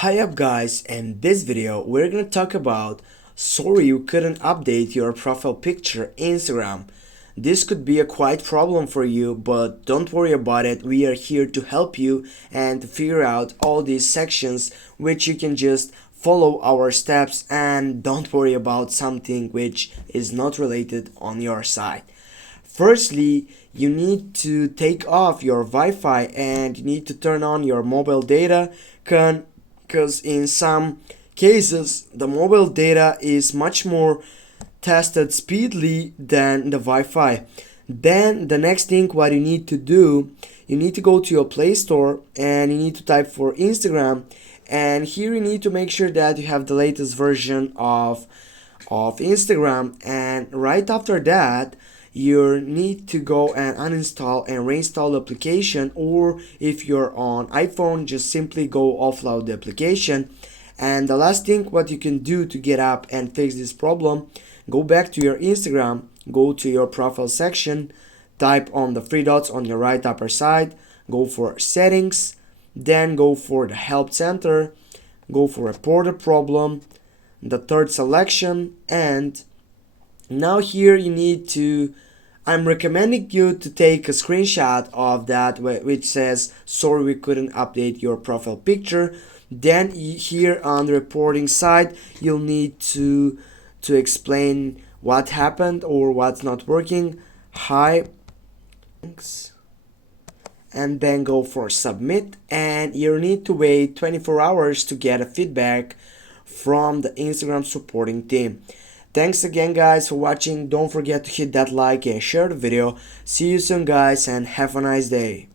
Hi up guys, in this video we're gonna talk about sorry you couldn't update your profile picture Instagram. This could be a quite problem for you, but don't worry about it. We are here to help you and to figure out all these sections which you can just follow our steps and don't worry about something which is not related on your side. Firstly, you need to take off your Wi-Fi and you need to turn on your mobile data because in some cases the mobile data is much more tested speedily than the Wi-Fi. Then the next thing what you need to do, you need to go to your Play Store and you need to type for Instagram, and here you need to make sure that you have the latest version of Instagram, and right after that you need to go and uninstall and reinstall the application, or if you're on iPhone just simply go offload the application. And the last thing what you can do to get up and fix this problem, go back to your Instagram, go to your profile section, type on the three dots on your right upper side, go for settings, then go for the help center, go for report a problem, the third selection, and now here you need to, I'm recommending you to take a screenshot of that which says sorry we couldn't update your profile picture. Then here on the reporting side you'll need to explain what happened or what's not working. Hi, thanks, and then go for submit, and you need to wait 24 hours to get a feedback from the Instagram supporting team. Thanks again guys for watching. Don't forget to hit that like and share the video. See you soon guys, and have a nice day.